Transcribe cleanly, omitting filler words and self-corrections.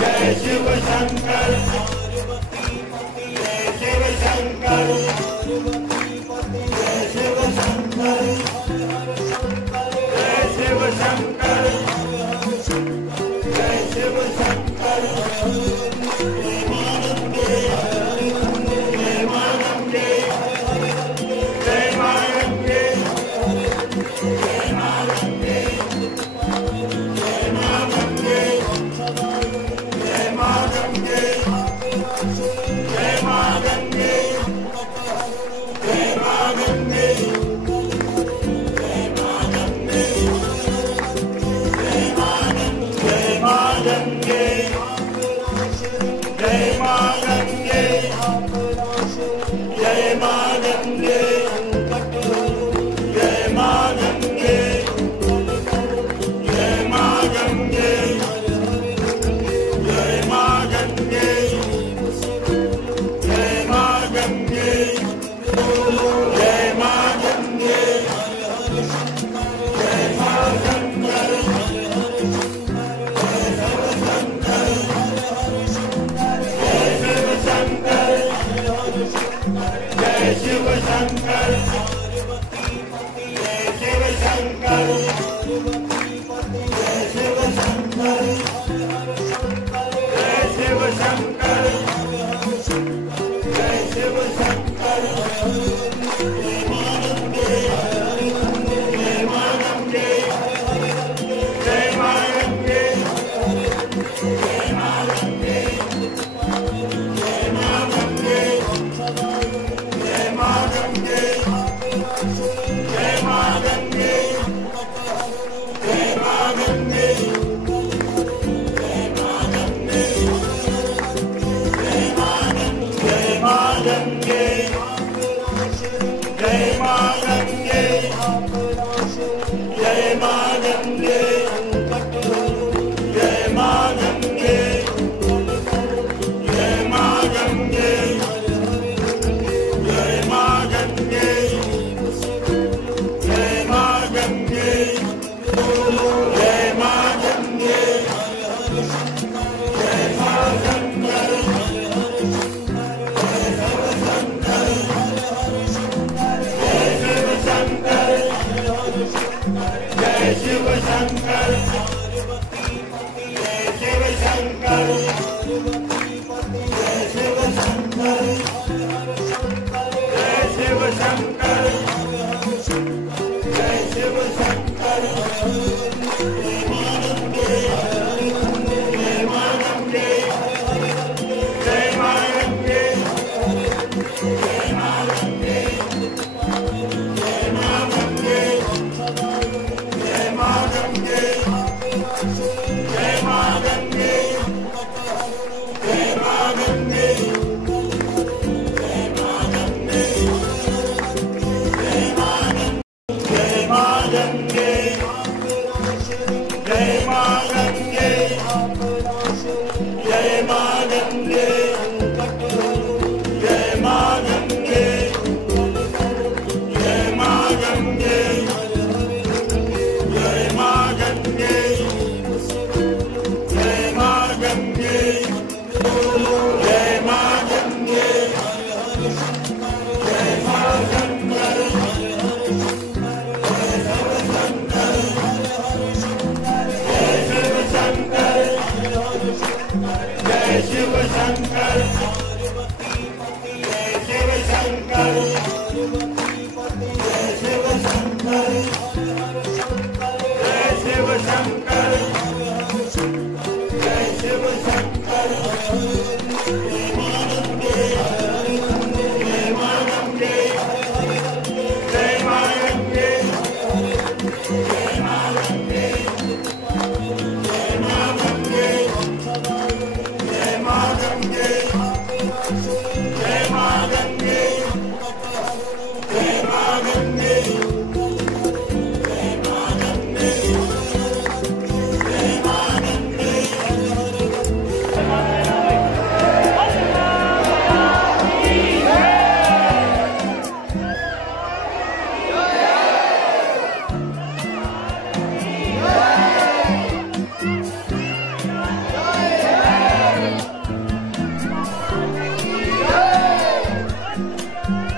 जय शिव शंकर, जय शिव शंकर, जय शिव शंकर, जय शिव शंकर, जय शिव शंकर, जय मां गंगे, जय मां गंगे, जय मां गंगे, जय मां गंगे, जय मां गंगे, जय मां गंगे, जय मां गंगे, जय मां गंगे, जय मां गंगे, जय मां गंगे, जय मां गंगे, जय मां गंगे, जय मां गंगे, जय मां गंगे, जय मां गंगे, जय मां गंगे, जय मां गंगे, जय मां शंकर, जय शिव शंकर, जय शिव शंकर, जय शिव शंकर, जय शिव शंकर, जय शिव शंकर, जय शिव शंकर, जय मां गंगे, जय मां गंगे, जय मां गंगे, जय मां गंगे, जय मां गंगे, जय मां गंगे, जय मां गंगे, जय मां गंगे, जय मां गंगे, जय मां गंगे, जय मां गंगे, जय मां गंगे, जय मां गंगे, जय मां गंगे, जय मां गंगे, जय मां गंगे, जय मां गंगे, जय मां गंगे, जय मां शंकर, जय शिव शंकर, जय शिव शंकर, जय शिव शंकर, जय शिव शंकर, जय शिव शंकर, जय शिव शंकर, जय मां गंगे, जय मां गंगे, जय मां गंगे, जय मां गंगे, जय मां गंगे, जय मां गंगे, जय मां गंगे, जय मां गंगे, जय मां गंगे, जय मां गंगे, जय मां गंगे, जय मां गंगे, जय मां गंगे, जय मां गंगे, जय मां गंगे, जय मां गंगे, जय मां गंगे, जय मां गंगे, जय मां शंकर, जय शिव शंकर, जय शिव शंकर,